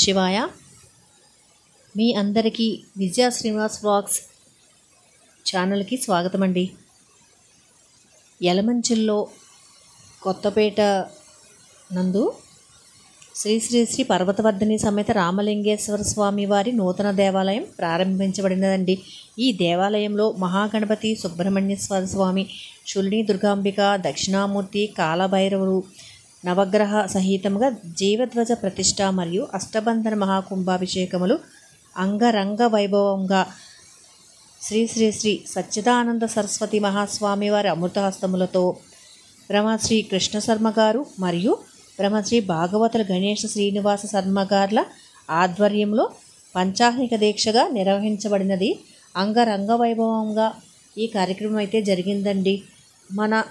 శివాయ. మీ అందరికీ విజయ శ్రీనివాస్ వ్లాగ్స్ ఛానల్కి స్వాగతం అండి. యలమంచిల్లో కొత్తపేట నందు శ్రీ శ్రీ శ్రీ పర్వతవర్ధిని సమేత రామలింగేశ్వర స్వామి వారి నూతన దేవాలయం ప్రారంభించబడినదండి. ఈ దేవాలయంలో మహాగణపతి, సుబ్రహ్మణ్యేశ్వర స్వామి, శూలిని దుర్గాంబిక, దక్షిణామూర్తి, కాలభైరవుడు, నవగ్రహ సహితంగా జీవధ్వజ ప్రతిష్ట మరియు అష్టబంధన మహాకుంభాభిషేకములు అంగరంగ వైభవంగా శ్రీ శ్రీ శ్రీ సచ్చిదానంద సరస్వతి మహాస్వామి వారి అమృతహస్తములతో బ్రహ్మశ్రీ కృష్ణ శర్మ గారు మరియు బ్రహ్మశ్రీ భాగవతుల గణేష్ శ్రీనివాస శర్మ గార్ల ఆధ్వర్యంలో పంచాహ్నిక దీక్షగా నిర్వహించబడినది. అంగరంగ వైభవంగా ఈ కార్యక్రమం అయితే జరిగిందండి. మన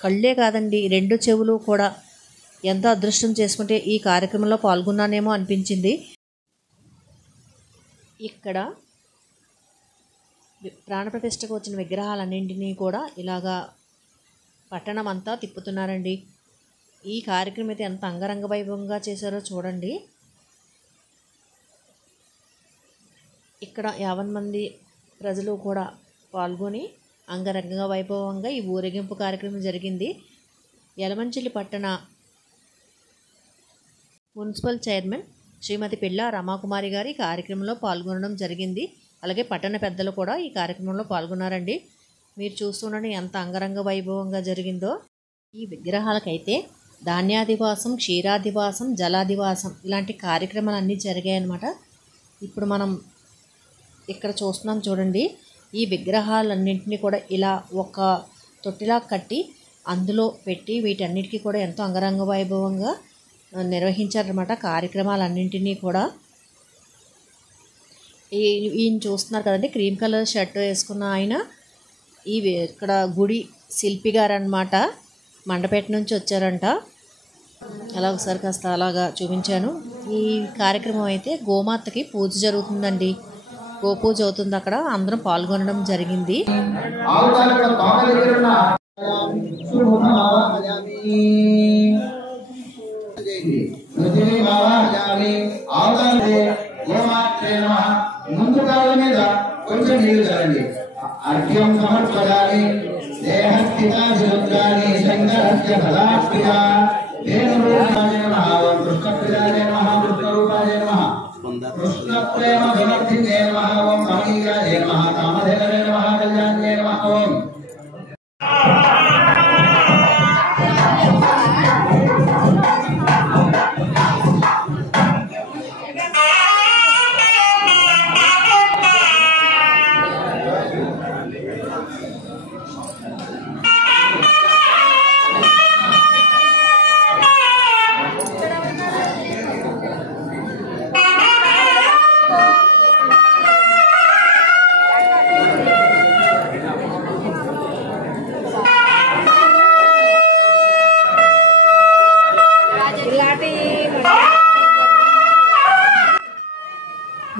కళ్ళే కాదండి, రెండు చెవులు కూడా ఎంత అదృష్టం చేసుకుంటే ఈ కార్యక్రమంలో పాల్గొన్నానేమో అనిపించింది. ఇక్కడ ప్రాణప్రతిష్ఠకు వచ్చిన విగ్రహాలన్నింటినీ కూడా ఇలాగా పట్టణం అంతా తిప్పుతున్నారండి. ఈ కార్యక్రమం అయితే ఎంత అంగరంగ వైభవంగా చేశారో చూడండి. ఇక్కడ 50 మంది ప్రజలు కూడా పాల్గొని అంగరంగ వైభవంగా ఈ ఊరేగింపు కార్యక్రమం జరిగింది. యలమంచిలి పట్టణ మున్సిపల్ చైర్మన్ శ్రీమతి పిల్లా రమాకుమారి గారి కార్యక్రమంలో పాల్గొనడం జరిగింది. అలాగే పట్టణ పెద్దలు కూడా ఈ కార్యక్రమంలో పాల్గొన్నారండి. మీరు చూస్తుండండి ఎంత అంగరంగ వైభవంగా జరిగిందో. ఈ విగ్రహాలకైతే ధాన్యాదివాసం, క్షీరాదివాసం, జలాదివాసం ఇలాంటి కార్యక్రమాలు అన్నీ జరిగాయన్నమాట. ఇప్పుడు మనం ఇక్కడ చూస్తున్నాం చూడండి. ఈ విగ్రహాలన్నింటినీ కూడా ఇలా ఒక తొట్టిలా కట్టి అందులో పెట్టి వీటన్నిటికీ కూడా ఎంతో అంగరంగ వైభవంగా నిర్వహించారన్నమాట కార్యక్రమాలన్నింటినీ కూడా. ఈయన చూస్తున్నారు కదండి, క్రీమ్ కలర్ షర్ట్ వేసుకున్న ఆయన ఇక్కడ గుడి శిల్పి గారు అన్నమాట. మండపేట నుంచి వచ్చారంట. అలా ఒకసారి కాస్త అలాగా చూపించాను. ఈ కార్యక్రమం అయితే గోమాతకి పూజ జరుగుతుందండి. గోపూజ అవుతుంది అక్కడ. అందరం పాల్గొనడం జరిగింది. ముందు కాళ్ళ మీద కొంచెం నీళ్లు చల్లండి. అర్ఘ్యం సమర్పయామి. దేహస్థితాభిరుద్రాని శంకరస్య సదాప్రియ వేణురూపాయ నమః. ఓం కృష్ణప్రియాయ నమః. కృష్ణరూపాయ నమః. కృష్ణప్రేమ వివర్ధితే నమః. ఓం కమనీయాయ నమః. కామధేనవే నమః. కళ్యాణ్యే నమః. ఓం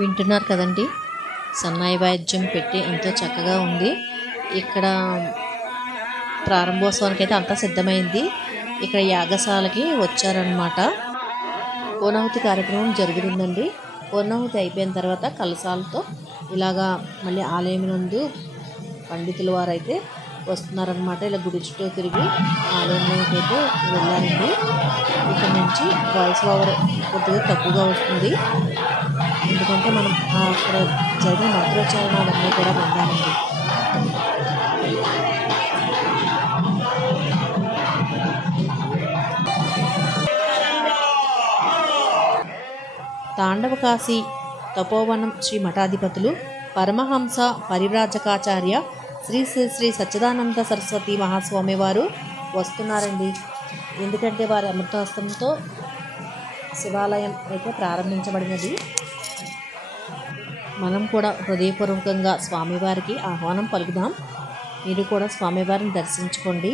వింటున్నారు కదండి, సన్నాయి వాయిద్యం పెట్టి ఎంతో చక్కగా ఉంది. ఇక్కడ ప్రారంభోత్సవానికి అయితే అంతా సిద్ధమైంది. ఇక్కడ యాగశాలకి వచ్చారనమాట. పూర్ణాహుతి కార్యక్రమం జరుగుతుందండి. పూర్ణాహుతి అయిపోయిన తర్వాత కలశాలతో ఇలాగా మళ్ళీ ఆలయం నందు పండితుల వారైతే వస్తున్నారనమాట. ఇలా గుడి చుట్టూ తిరిగి ఆలయంలోకి అయితే వెళ్ళారండి. ఇక్కడ నుంచి వాయిస్ ఓవర్ కొద్దిగా తక్కువగా వస్తుంది, ఎందుకంటే మనం అక్కడ జరిగిన మంత్రోచ్చారణలన్నీ కూడా విందామండి. తాండవకాశి తపోవనం శ్రీ మఠాధిపతులు పరమహంస పరివ్రాజకాచార్య శ్రీ శ్రీ శ్రీ సచ్చిదానంద సరస్వతి మహాస్వామి వారు వస్తున్నారండి. ఎందుకంటే వారి అమృతహస్తంతో శివాలయం అయితే ప్రారంభించబడినది. మనం కూడా హృదయపూర్వకంగా స్వామివారికి ఆహ్వానం పలుకుదాం. మీరు కూడా స్వామివారిని దర్శించుకోండి.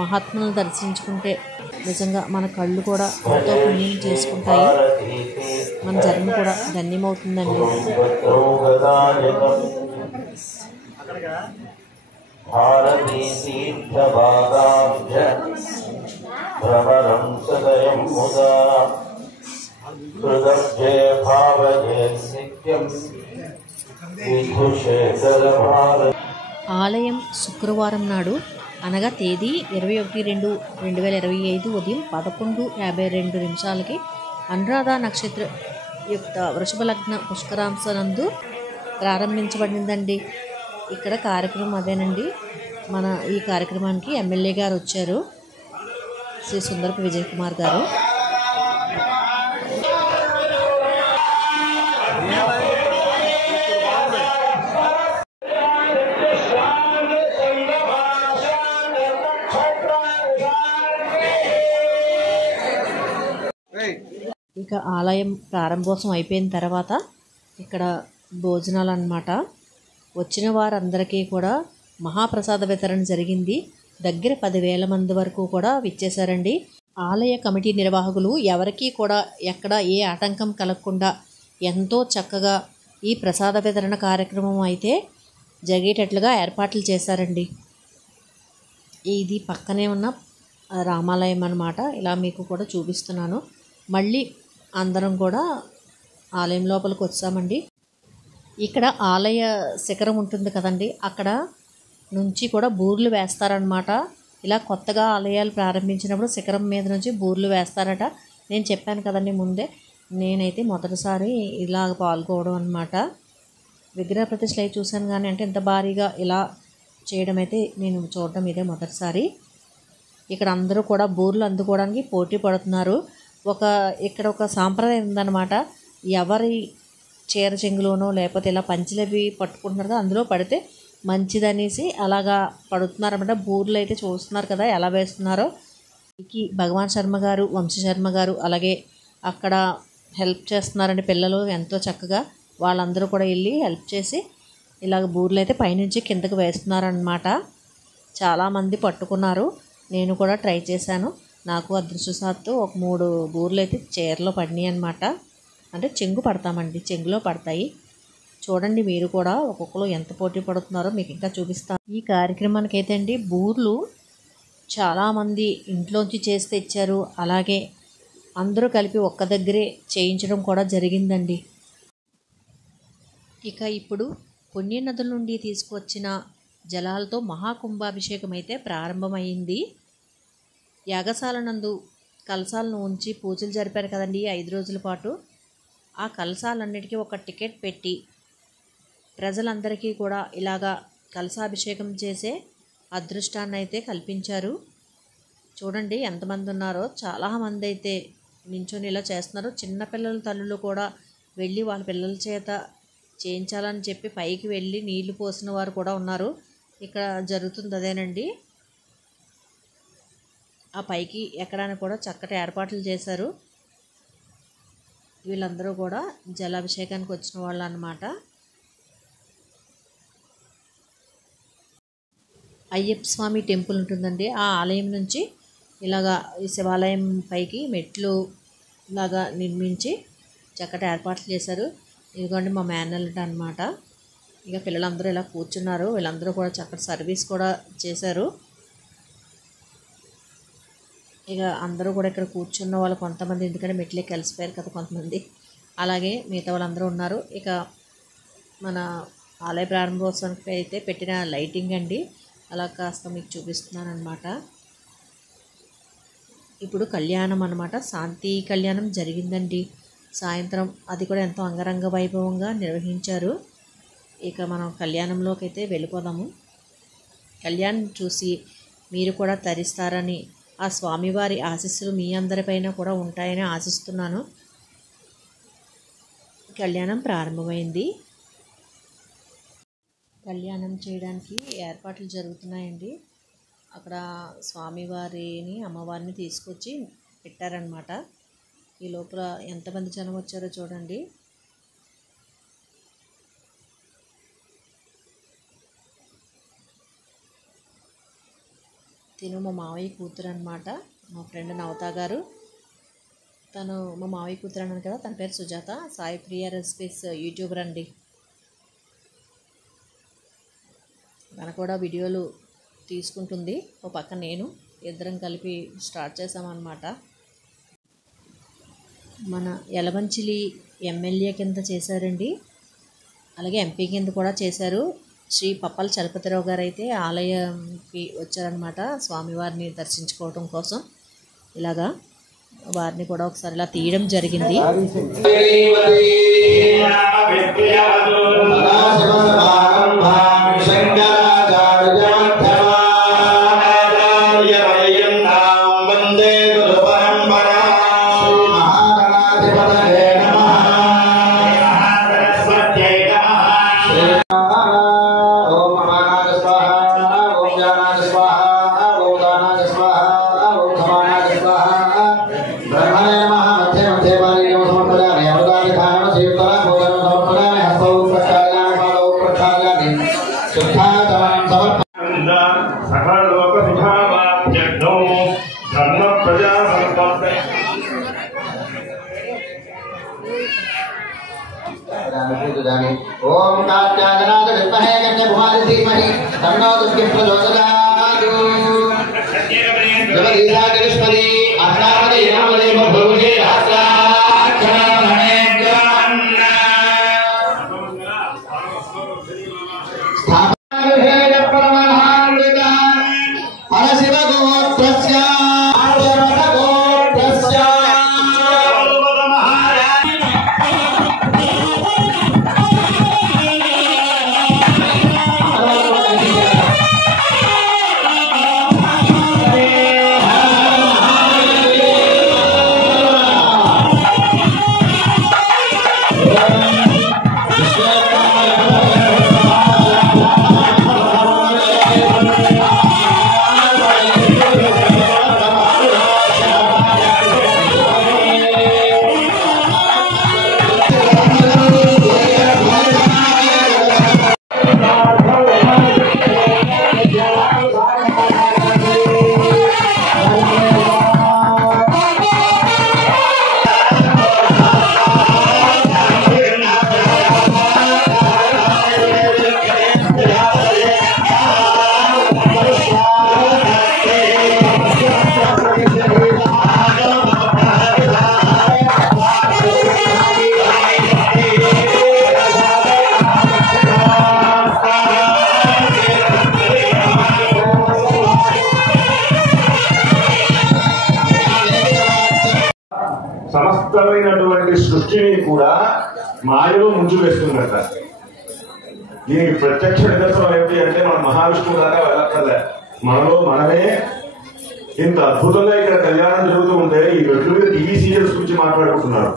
మహాత్ములను దర్శించుకుంటే నిజంగా మన కళ్ళు కూడా ఎంతో పుణ్యం చేసుకుంటాయి. మన జన్మ కూడా ధన్యమవుతుందండి. భారతీ తీర్థ భ్రమరం సదయం ముదా हृदब्धे भावयेत् नित्यं विधुशेखर भारत ఆలయం శుక్రవారం నాడు అనగా తేదీ 21/2/2025 ఉదయం 11:52 అనురాధ నక్షత్ర యుక్త వృషభ లగ్న పుష్కరాంశనందు ప్రారంభించబడిందండి. ఇక్కడ కార్యక్రమం అదేనండి. మన ఈ కార్యక్రమానికి ఎమ్మెల్యే గారు వచ్చారు, శ్రీ సుందరపు విజయ్ కుమార్ గారు. ఇక ఆలయం ప్రారంభోత్సవం అయిపోయిన తర్వాత ఇక్కడ భోజనాలు అన్నమాట. వచ్చిన వారందరికీ కూడా మహాప్రసాద వితరణ జరిగింది. దగ్గర 10,000 మంది వరకు కూడా విచ్చేశారండి. ఆలయ కమిటీ నిర్వాహకులు ఎవరికీ కూడా ఎక్కడ ఏ ఆటంకం కలగకుండా ఎంతో చక్కగా ఈ ప్రసాద వితరణ కార్యక్రమం అయితే జరిగేటట్లుగా ఏర్పాట్లు చేశారండి. ఇది పక్కనే ఉన్న రామాలయం అన్నమాట. ఇలా మీకు కూడా చూపిస్తున్నాను. మళ్ళీ అందరం కూడా ఆలయం లోపలికి వచ్చామండి. ఇక్కడ ఆలయ శిఖరం ఉంటుంది కదండి, అక్కడ నుంచి కూడా బూర్లు వేస్తారనమాట. ఇలా కొత్తగా ఆలయాలు ప్రారంభించినప్పుడు శిఖరం మీద నుంచి బూర్లు వేస్తారట. నేను చెప్పాను కదండి ముందే, నేనైతే మొదటిసారి ఇలా పాల్గొవడం అనమాట. విగ్రహ ప్రతిష్ఠ అయి చూశాను కానీ అంటే ఇంత భారీగా ఇలా చేయడం అయితే నేను చూడడం ఇదే మొదటిసారి. ఇక్కడ అందరూ కూడా బూర్లు అందుకోవడానికి పోటీ పడుతున్నారు. ఇక్కడ ఒక సాంప్రదాయం ఉందన్నమాట. ఎవరి చీర చెంగులోనో లేకపోతే ఇలా పంచిలవి పట్టుకుంటున్నారు కదా, అందులో పడితే మంచిదనేసి అలాగా పడుతున్నారన్నమాట. బూర్లు అయితే చూస్తున్నారు కదా ఎలా వేస్తున్నారో. భగవాన్ శర్మ గారు, వంశీ శర్మ గారు అలాగే అక్కడ హెల్ప్ చేస్తున్నారండి పిల్లలు ఎంతో చక్కగా. వాళ్ళందరూ కూడా వెళ్ళి హెల్ప్ చేసి ఇలాగ బూర్లు అయితే పైనుంచి కిందకు వేస్తున్నారనమాట. చాలామంది పట్టుకున్నారు, నేను కూడా ట్రై చేశాను. నాకు అదృష్టవశాత్తు ఒక 3 బూర్లు అయితే చీరలో పడినాయి అనమాట. అంటే చెంగు పడతామండి, చెంగులో పడతాయి. చూడండి మీరు కూడా ఒక్కొక్కరు ఎంత పోటీ పడుతున్నారో మీకు ఇంకా చూపిస్తాను. ఈ కార్యక్రమానికి అయితే అండి బూర్లు చాలామంది ఇంట్లోంచి చేసి తెచ్చారు. అలాగే అందరూ కలిపి ఒక్క దగ్గరే చేయించడం కూడా జరిగిందండి. ఇక ఇప్పుడు పుణ్యనదుల నుండి తీసుకువచ్చిన జలాలతో మహాకుంభాభిషేకం అయితే ప్రారంభమైంది. యాగశాల నందు కలశాలను ఉంచి పూజలు జరిపారు కదండి 5 రోజుల పాటు. ఆ కలశాలన్నిటికీ ఒక టికెట్ పెట్టి ప్రజలందరికీ కూడా ఇలాగా కలశాభిషేకం చేసే అదృష్టాన్ని అయితే కల్పించారు. చూడండి ఎంతమంది ఉన్నారో, చాలామంది అయితే నించొని ఇలా చేస్తున్నారు. చిన్నపిల్లల తల్లులు కూడా వెళ్ళి వాళ్ళ పిల్లల చేత చేయించాలని చెప్పి పైకి వెళ్ళి నీళ్లు పోసిన వారు కూడా ఉన్నారు. ఇక్కడ జరుగుతుంది అదేనండి. ఆ పైకి ఎక్కడానికి కూడా చక్కటి ఏర్పాట్లు చేశారు. వీళ్ళందరూ కూడా జలాభిషేకానికి వచ్చిన వాళ్ళు అన్నమాట. అయ్యప్ప స్వామి టెంపుల్ ఉంటుందండి. ఆ ఆలయం నుంచి ఇలాగా ఈ శివాలయం పైకి మెట్లు లాగా నిర్మించి చక్కటి ఏర్పాట్లు చేశారు. ఇదిగోండి మా మేనల్లుడు అనమాట. ఇక పిల్లలందరూ ఇలా కూర్చున్నారు. వీళ్ళందరూ కూడా చక్కటి సర్వీస్ కూడా చేశారు. ఇక అందరూ కూడా ఇక్కడ కూర్చున్న వాళ్ళు కొంతమంది, ఎందుకంటే మెట్లే కలిసిపోయారు కదా కొంతమంది, అలాగే మిగతా వాళ్ళందరూ ఉన్నారు. ఇక మన ఆలయ ప్రారంభోత్సవానికి అయితే పెట్టిన లైటింగ్ అండి, అలా కాస్త మీకు చూపిస్తున్నాను అనమాట. ఇప్పుడు కళ్యాణం అనమాట, శాంతి కళ్యాణం జరిగిందండి సాయంత్రం. అది కూడా ఎంతో అంగరంగ వైభవంగా నిర్వహించారు. ఇక మనం కళ్యాణంలోకి అయితే వెళ్ళిపోదాము. కళ్యాణం చూసి మీరు కూడా తరిస్తారని, ఆ స్వామివారి ఆశీస్సులు మీ అందరిపైన కూడా ఉంటాయని ఆశిస్తున్నాను. కళ్యాణం ప్రారంభమైంది. కళ్యాణం చేయడానికి ఏర్పాట్లు జరుగుతున్నాయండి. అక్కడ స్వామివారిని అమ్మవారిని తీసుకొచ్చి పెట్టారనమాట. ఈ లోపల ఎంతమంది జనం వచ్చారో చూడండి. తిను మా మావయ్య కూతురు అనమాట, మా ఫ్రెండ్ నవతా గారు. తను మా మావయ్య కూతురు అన్నాను కదా, తన పేరు సుజాత. సాయి ప్రియ రెసిపీస్ యూట్యూబర్ అండి. తను కూడా వీడియోలు తీసుకుంటుంది. ఓ పక్క నేను, ఇద్దరం కలిపి స్టార్ట్ చేసామన్నమాట. మన యలమంచిలి ఎమ్మెల్యే కింద చేశారండి, అలాగే ఎంపీ కింద కూడా చేశారు. శ్రీ పప్పల చలపతిరావు గారు అయితే ఆలయంకి వచ్చారనమాట స్వామివారిని దర్శించుకోవడం కోసం. ఇలాగా వారిని కూడా ఒకసారి ఇలా తీయడం జరిగింది. ओम कात्यायनाय विद्महे कन्याकुमारी धीमहि तन्नो दुर्गे प्रचोदयात्। जगदीशाकृष्णपदी अष्टावदे नवदे भूजे सहस्राक्षरमणे ज्ञानना स्थापनाहे परमहान्विता परशिव गोत्रस्य आर्यवत गोत्रस्य సమస్తమైనటువంటి సృష్టిని కూడా మాయలో ముంచు వేస్తుందట. దీనికి ప్రత్యక్ష నిదర్శనం ఏమిటి అంటే మన మహావిష్ణువు దాకా వెళ్ళక్కర్లే, మనలో మనమే ఇంత అద్భుతంగా ఇక్కడ కళ్యాణం జరుగుతూ ఉంటే ఈ రెడ్ల మీద టీవీ సీరియల్స్ గురించి మాట్లాడుకుంటున్నారు.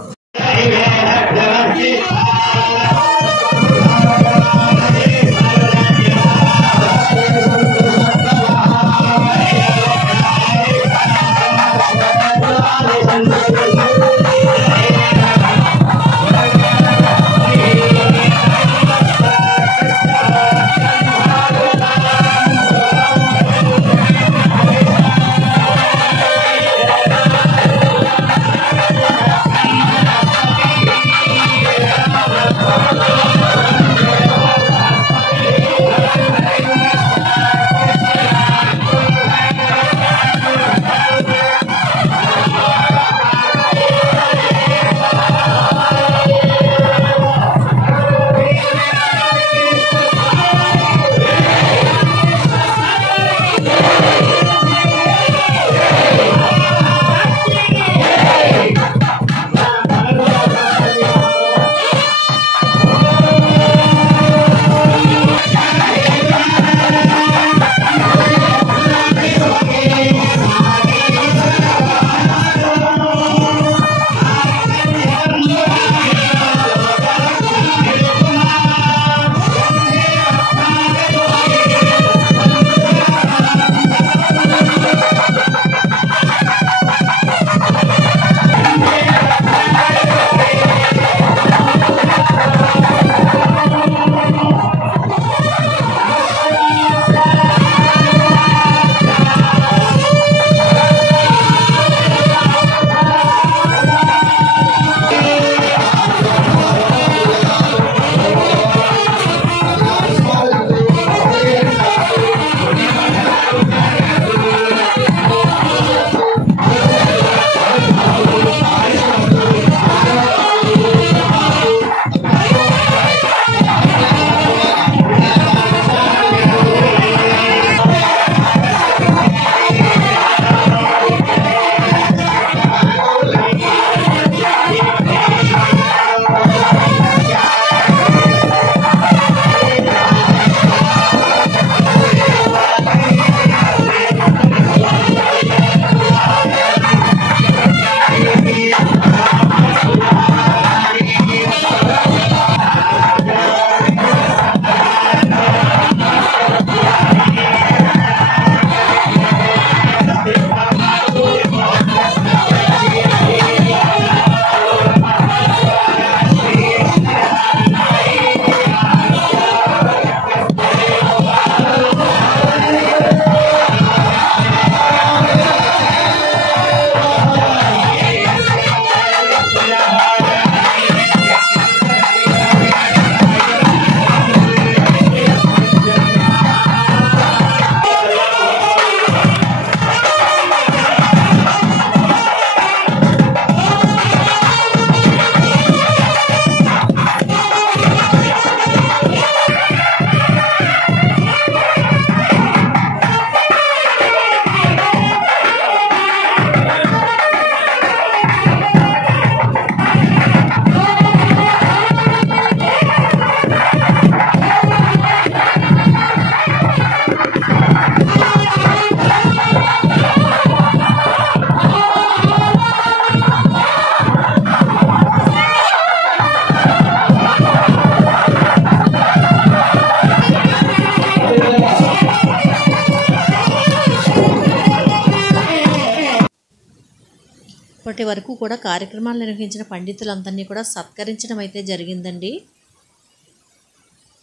Oh, ఇప్పటి వరకు కూడా కార్యక్రమాలు నిర్వహించిన పండితులందరినీ కూడా సత్కరించడం అయితే జరిగిందండి.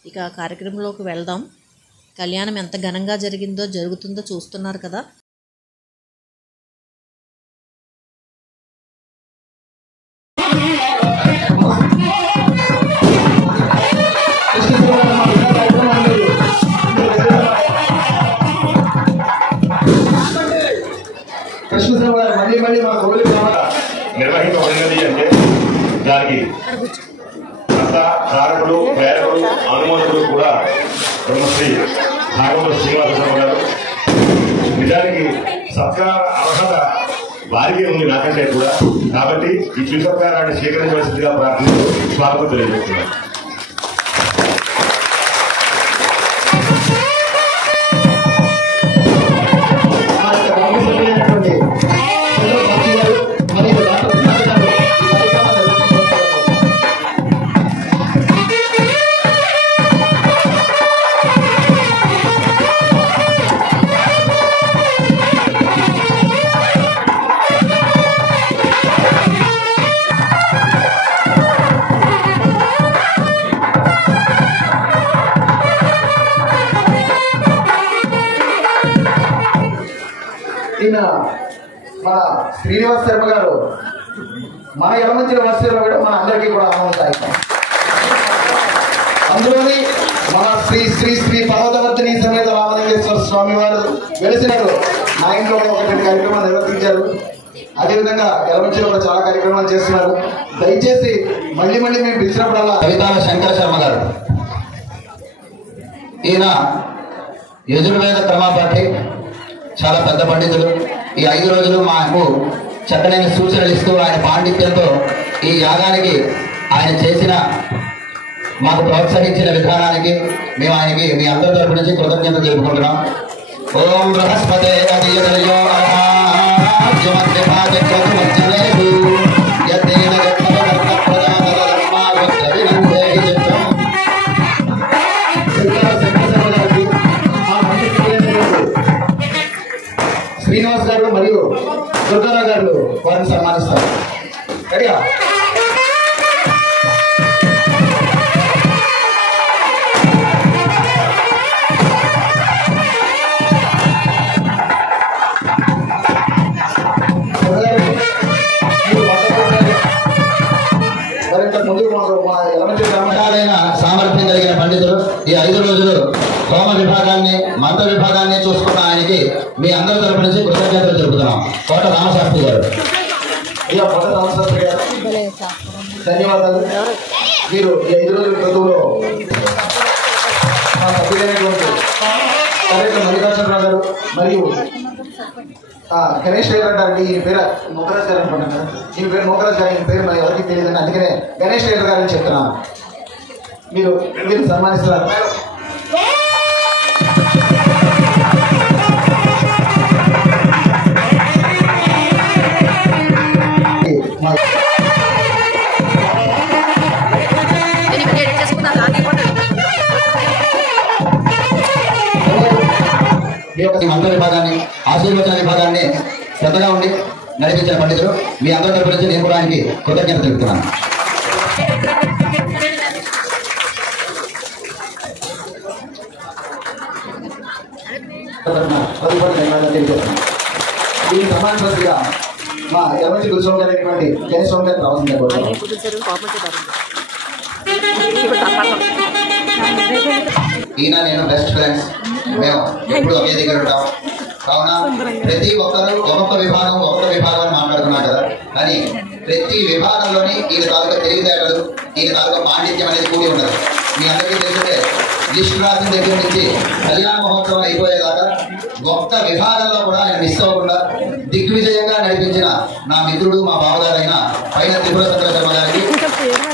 ఇక కార్యక్రమంలోకి వెళ్దాం. కళ్యాణం ఎంత ఘనంగా జరుగుతుందో చూస్తున్నారు కదా. నిర్వహించబడినది అంటే దానికి కారకులు, ప్రేరకులు, అనుమతులు కూడా బ్రహ్మశ్రీ భాగవత శ్రీనివాస శర్మ గారు. నిజానికి సత్కార అర్హత వారికే ఉంది, నాకంటే కూడా. కాబట్టి ఈ చిరు సత్కారాన్ని స్వీకరించవలసిందిగా ప్రార్థిస్తూ స్వాగతం తెలియజేస్తున్నాను. ఈయన మన శ్రీనివాస శర్మ గారు మన యలమంచిల వర్షంలో కూడా మన అందరికీ కూడా ఆనందదాయకం. అందులోని మన శ్రీ శ్రీ శ్రీ పర్వతవర్తిని సమేత రామలింగేశ్వర స్వామి వారు వెలిసినారు. నా ఇంట్లో ఒక 2 కార్యక్రమాలు నిర్వర్తించారు. అదేవిధంగా యలమంచిలో కూడా చాలా కార్యక్రమాలు చేస్తున్నారు. దయచేసి మళ్ళీ మేము పిలిచినప్పుడల్లా కవితాల శంకర శర్మ గారు, ఈయన యజుర్వేద క్రమపాఠి, చాలా పెద్ద పండితులు. ఈ 5 రోజులు మాకు చక్కనైన సూచనలు ఇస్తూ ఆయన పాండిత్యంతో ఈ యాగానికి ఆయన చేసిన మాకు ప్రోత్సహించిన విధానానికి మేము ఆయనకి మీ అందరి తరపు నుంచి కృతజ్ఞతలు తెలుపుకుంటున్నాం. ఓం బృహస్పతే శ్రీనివాస్ గారు మరియు దుర్గారావు గారు వారిని సన్మానిస్తారు. రెడీగా సామర్థ్యం కలిగిన పండితులు. ఈ 5 రోజులు హోమ విభాగాన్ని, మంత్ర విభాగాన్ని చూసుకున్న ఆయనకి మీ అందరి తరపు నుంచి కృతజ్ఞతలు తెలుపుతున్నాం. కోట రామశాస్త్రి గారు. కోట రామశాస్త్రి గారు ధన్యవాదాలు. మీరు ఈ 5 రోజుల క్రితంలో మా సభ్యులైనటువంటి మల్లికార్జునరావు గారు మరియు గణేష్ టైలర్ అంటారండి. ఈయన పేరు నూకరాజ్ గారు అనుకుంటాను కదా. ఈయన పేరు నూకరాజ్ గారు. ఈయన పేరు మరి ఎవరికి తెలియదండి, అందుకనే గణేష్ టైలర్ గారు అని చెప్తున్నాను. మీరు సన్మానిస్తున్నారు. మంత్ర విభాగాన్ని, ఆశీర్వచన విభాగాన్ని శ్రద్ధగా ఉండి నడిపించిన పండితులు. మీ అందరి తరపు నుంచి నేను కూడా ఆయనకి కృతజ్ఞత తెలుపుతున్నాను. దీనికి సమానపతిగా మా యలమంచి గురుస్వామి గారు అయినటువంటి గణేశ్వరం గారు రావాల్సిందే కోరుతున్నాను. ఈయన నేను బెస్ట్ ఫ్రెండ్స్. మేము ఎప్పుడు ఒకే దగ్గర ఉంటాం. కావున ప్రతి ఒక్కరు ఒక్కొక్క విభాగాన్ని మాట్లాడుతున్నారు కదా. కానీ ప్రతి విభాగంలోని ఈయన తాలూకా తెలివితేటలు, ఈయన తాలూకా పాండిత్యం అనేది కూడి ఉండదు. మీ అందరికీ తెలిస్తే లిస్ట్ రాసిన దగ్గర నుంచి కళ్యాణ మహోత్సవం అయిపోయేదాకా ఒక్క విభాగంలో కూడా ఆయన మిస్ అవ్వకుండా దిగ్విజయంగా నడిపించిన నా మిత్రుడు, మా బావగారైన పైన త్రిపుర చంద్ర శర్మ గారికి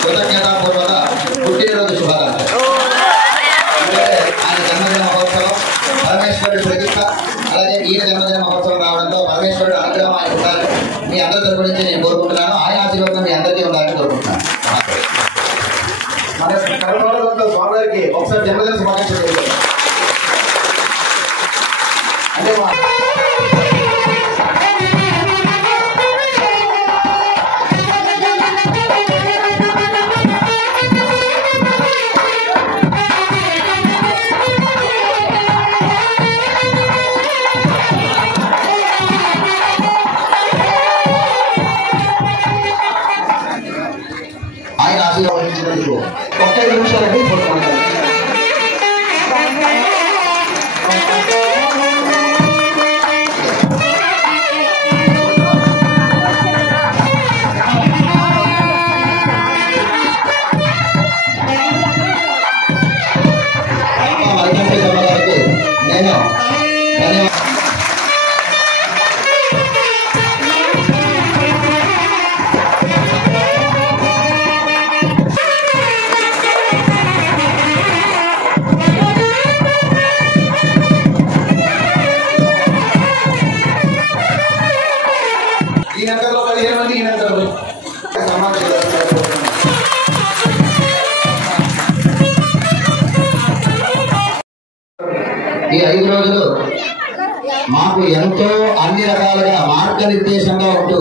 కృతజ్ఞతాపూర్వక పుట్టినరోజు శుభాకాంక్షలు. ఆయన జన్మదిన మహోత్సవం పరమేశ్వరుడు ప్రతీక. అలాగే ఈయన జన్మదిన మహోత్సవం రావడంతో పరమేశ్వరుడు అనుగ్రహం ఆయన ఉండాలి మీ అందరి తరపు నుంచి నేను కోరుకుంటున్నాను. ఆయన ఆశీర్వాదం మీ అందరికీ ఉండాలని కోరుకుంటున్నాను. మన కర్మలో స్వామి గారికి ఒకసారి జన్మదిన శుభాకాంక్షలు తెలియదు. అంటే నేను ఈ నెలలో 15 మంది ఈ నెలలో ఈ 5 రోజులు మాకు ఎంతో అన్ని రకాలుగా మార్గనిర్దేశంగా ఉంటూ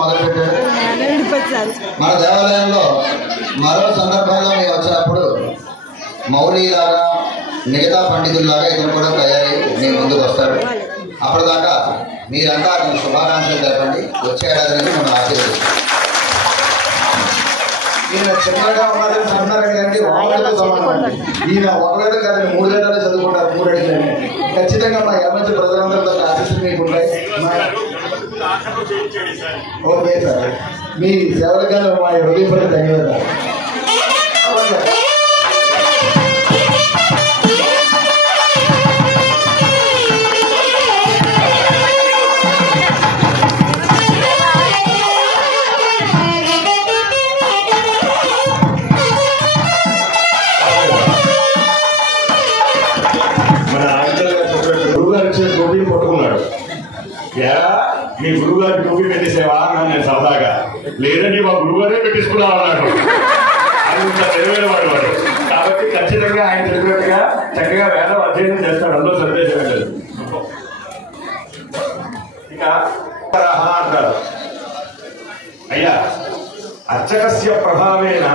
మొదలుపెట్టారు. మన దేవాలయంలో మరో సందర్భంలో మేము వచ్చినప్పుడు మౌలిలాగా మిగతా పండితుల్లాగా ఇతను కూడా తయారై మీ ముందుకు వస్తాడు. అప్పటిదాకా మీరంతా శుభాకాంక్షలు తెలపండి. వచ్చే ఏడాది నుంచి మనం ఆశీర్వదిస్తాం. ఈయన చిన్నగా ఉన్నారని అన్నారు కదండి, వాళ్ళతో సమానం. ఈయన ఒకవేళ కాదని 3 గంటలే చదువుకుంటారు, 3 అడిగిన ఖచ్చితంగా మా ఎమ్మెల్సీ ప్రజలందరితో ఆశీస్సులు మీకు ఉంటాయి. ఓకే సార్, మీ సేవలుగా మా హృదయపూర్వక ధన్యవాదాలు. పట్టుకున్నాడు. మీ గురువు గారికి టోపీ పెట్టేసేవా అన్నాను నేను సరదాగా. లేదండి మా గురువు గారే పెట్టించుకున్నావు అన్నాడు. అంత తెలివైన వాడు వాడు. కాబట్టి ఖచ్చితంగా ఆయన తెలివినట్టుగా చక్కగా వేదం అధ్యయనం చేస్తాడు. అందులో సందేశం లేదు. ఇక అంటారు, అయ్యా అర్చకస్య ప్రభావేన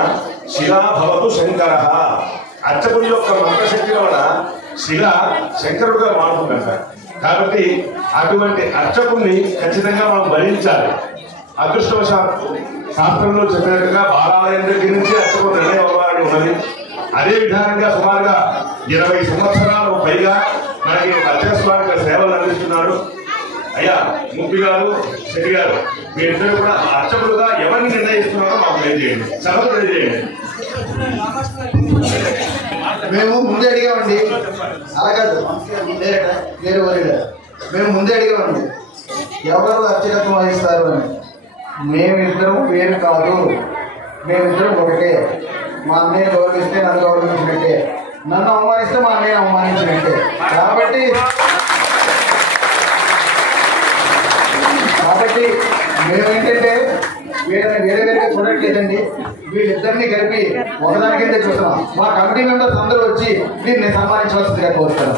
శిలా భవతు శంకర. అర్చకుడి యొక్క మంత్రశక్తి వలన శిల శంకరుడుగా మారుతుందంట. కాబట్టి అటువంటి అర్చకుడిని ఖచ్చితంగా మనం భరించాలి. అదృష్టవశాత్తు శాస్త్రంలో చెప్పినట్టుగా బాలాలయం దగ్గర నుంచి అర్చకుడు నిర్ణయం అవ్వాలని ఉన్నది. అదే విధానంగా సుమారుగా 20 సంవత్సరాలకు పైగా మనకి అర్చక స్వామిగా సేవలు అందిస్తున్నాడు. అయ్యా ముప్పి గారు, శెట్టి గారు, మీరిద్దరు కూడా అర్చకులుగా ఎవరిని నిర్ణయిస్తున్నారో మాకు తెలియజేయండి. సభకు తెలియజేయండి. మేము ముందే అడిగామండి. అలాగదు మేము ముందే అడిగామండి, ఎవరు అర్చకత్వం వహిస్తారు అని. మేమిద్దరం వేరు కాదు, మేమిద్దరం ఒకటే. మా అన్నయ్య గౌరవిస్తే నన్ను గౌరవించినట్టే, నన్ను అవమానిస్తే మా అన్నయ్య అవమానించినట్టే. కాబట్టి మేమేంటంటే వీళ్ళని వేరే వేరే చూడట్లేదండి, వీళ్ళిద్దరినీ కలిపి ఒకదాని కింద చూస్తున్నాం. మా కమిటీ మెంబర్స్ అందరూ వచ్చి దీన్ని సన్మానించవలసిందిగా కోరుతున్నాం.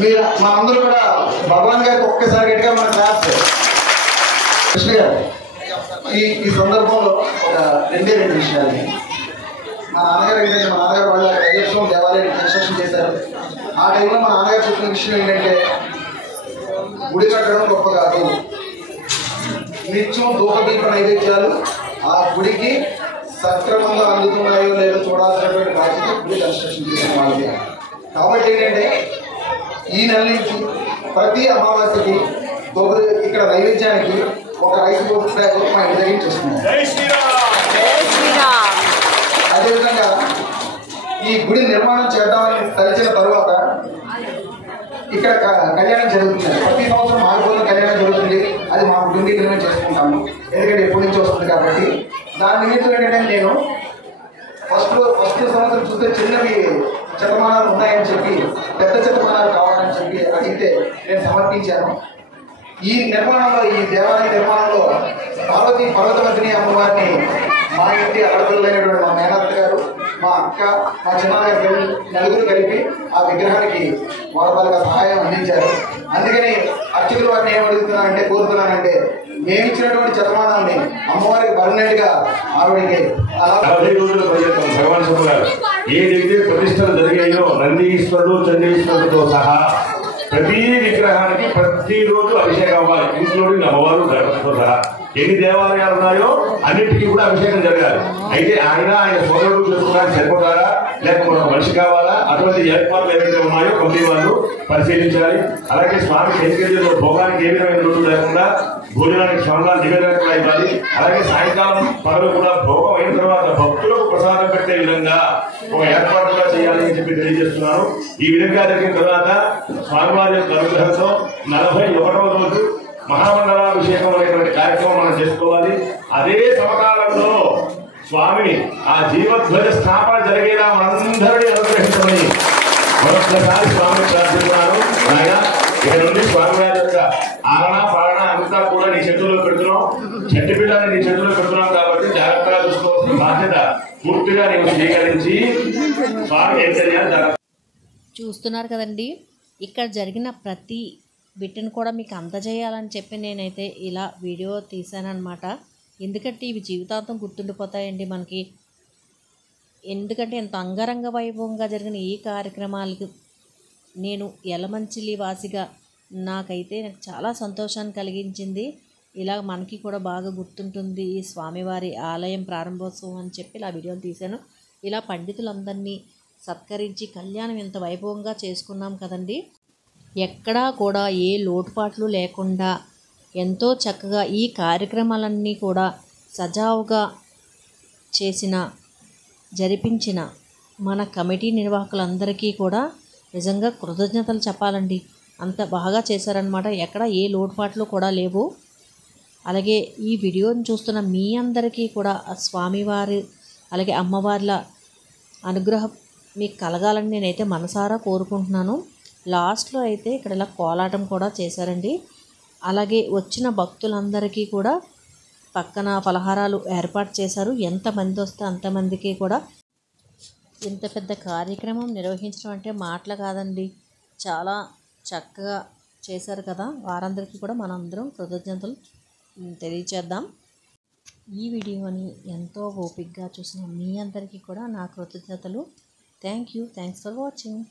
మీరు మా అందరూ కూడా భగవాన్ గారికి ఒక్కసారి గట్టిగా మన క్లాస్. కృష్ణ గారు, ఈ సందర్భంలో ఒక 2 విషయాలు. మా నాన్నగారు ఏంటంటే, మా నాన్నగారు వాళ్ళ రైల్వేస్లో దేవాలయాన్ని కన్స్ట్రక్షన్ చేశారు. ఆ టైంలో మా నాన్నగారు చెప్పిన విషయం ఏంటంటే, గుడి కట్టడం గొప్ప కాదు, నిత్యం ధూపదీప నైవేద్యాలు ఆ గుడికి సక్రమంగా అందుతున్నాయో లేదో చూడాల్సినటువంటి బాధ్యత గుడి కన్స్ట్రక్షన్ చేసిన వాళ్ళది. కాబట్టి ఏంటంటే, ఈ నెల నుంచి ప్రతి అమావాస్యకి ఇక్కడ నైవేద్యానికి ఒక రైస్ బోర్డు మా ఇంటి దగ్గర చేస్తున్నాం. అదేవిధంగా ఈ గుడి నిర్మాణం చేద్దామని తలిచిన తరువాత ఇక్కడ కళ్యాణం జరుగుతుంది. ప్రతి సంవత్సరం మారిపోతున్న కళ్యాణం జరుగుతుంది. అది మా కుటుంబీకులమే చేసుకుంటాము, ఎందుకంటే ఎప్పటి నుంచి వస్తుంది కాబట్టి. దాని నిమిత్తం ఏంటంటే, నేను ఫస్ట్ సంవత్సరం చూస్తే చిన్నవి శతమానాలు ఉన్నాయని చెప్పి పెద్ద శతమానాలు కావాలని చెప్పి అడిగితే నేను సమర్పించాను. ఈ నిర్మాణంలో, ఈ దేవాలయ నిర్మాణంలో పార్వతీ పర్వతవర్ధిని అమ్మవారిని మా ఇంటి ఆడపిల్లైనటువంటి మా మేనత్త గారు, మా అక్క, మా చిన్నగారు నలుగురు కలిపి ఆ విగ్రహానికి వాళ్ళ సహాయం అందించారు. అందుకని అర్చకులు వారిని ఏమడుగుతున్నానంటే, కోరుతున్నానంటే, మేమిచ్చినటువంటి శతమానాన్ని అమ్మవారికి పర్మనెంట్ గా ఆవిడకి భగవాన్ గారు ఏదైతే ప్రతిష్టలు జరిగాయో నందీశ్వరుడు, చండీశ్వరుడితో సహా ప్రతి విగ్రహానికి ప్రతిరోజు అభిషేకం అవ్వాలి, ఇంక్లూడింగ్ అమ్మవారు గణపతితో సహా. ఎన్ని దేవాలయాలు ఉన్నాయో అన్నింటికీ కూడా అభిషేకం జరగాలి. అయితే ఆయన సోదరుడు చేసుకోవడానికి సరిపోతారా, లేకపోతే ఒక మనిషి కావాలా, అటువంటి ఏర్పాట్లు ఏవైతే ఉన్నాయో కొన్ని వాళ్ళు పరిశీలించాలి. అలాగే స్వామి కైంకర్యంలో భోగానికి ఏ విధమైన లోటు లేకుండా భోజనానికి స్వామివారి నివేదన కూడా ఇవ్వాలి. అలాగే సాయంకాలం పనులు కూడా భోగం అయిన తర్వాత భక్తులకు ప్రసాదం పెట్టే విధంగా ఒక ఏర్పాటు కూడా చేయాలి అని చెప్పి తెలియజేస్తున్నాను. ఈ విధంగా జరిగిన తర్వాత స్వామివారి యొక్క అనుగ్రహంతో 41వ రోజు మహామండలాభిషేకం అనేటువంటి కార్యక్రమం మనం చేసుకోవాలి. అదే సమకాలంలో స్వామిని ఆ జీవధ్వజ స్థాపన జరిగేలా మనందరినీ అనుగ్రహించమని మరొకసారి స్వామిని ప్రార్థిస్తున్నాను. ఆయన ఇక నుండి స్వామివారి యొక్క ఆలన పాలన అంతా కూడా నీ చేతుల్లో పెడుతున్నాం, చెట్టు బిడ్డని నీ చేతుల్లో పెడుతున్నాం కాబట్టి జాగ్రత్తగా చూసుకోవాల్సిన బాధ్యత పూర్తిగా నీవు స్వీకరించి స్వామి ఏం చూస్తున్నారు కదండి, ఇక్కడ జరిగిన ప్రతి బిట్ని కూడా మీకు అందజేయాలని చెప్పి నేనైతే ఇలా వీడియో తీశానన్నమాట. ఎందుకంటే ఇవి జీవితాంతం గుర్తుండిపోతాయండి మనకి. ఎందుకంటే ఎంత అంగరంగ వైభవంగా జరిగిన ఈ కార్యక్రమాలకు నేను యలమంచిలి వాసిగా నాకు చాలా సంతోషాన్ని కలిగించింది. ఇలా మనకి కూడా బాగా గుర్తుంటుంది ఈ స్వామివారి ఆలయం ప్రారంభోత్సవం అని చెప్పి ఇలా వీడియోలు తీశాను. ఇలా పండితులందరినీ సత్కరించి కళ్యాణం ఎంత వైభవంగా చేసుకున్నాం కదండి. ఎక్కడా కూడా ఏ లోటుపాట్లు లేకుండా ఎంతో చక్కగా ఈ కార్యక్రమాలన్నీ కూడా సజావుగా జరిపించిన మన కమిటీ నిర్వాహకులందరికీ కూడా నిజంగా కృతజ్ఞతలు చెప్పాలండి. అంత బాగా చేశారనమాట. ఎక్కడ ఏ లోటుపాట్లు కూడా లేవు. అలాగే ఈ వీడియోని చూస్తున్న మీ అందరికీ కూడా ఆ స్వామివారి అలాగే అమ్మవార్ల అనుగ్రహం మీకు కలగాలని నేనైతే మనసారా కోరుకుంటున్నాను. లాస్ట్లో అయితే ఇక్కడ ఇలా కోలాటం కూడా చేశారండి. అలాగే వచ్చిన భక్తులందరికీ కూడా పక్కన పలహారాలు ఏర్పాటు చేశారు. ఎంతమంది వస్తే అంతమందికి కూడా ఇంత పెద్ద కార్యక్రమం నిర్వహించడం అంటే మాటలు కాదండి. చాలా చక్కగా చేశారు కదా. వారందరికీ కూడా మనందరం కృతజ్ఞతలు తెలియచేద్దాం. ఈ వీడియోని ఎంతో ఓపికగా చూసిన మీ అందరికీ కూడా నా కృతజ్ఞతలు. Thanks for watching.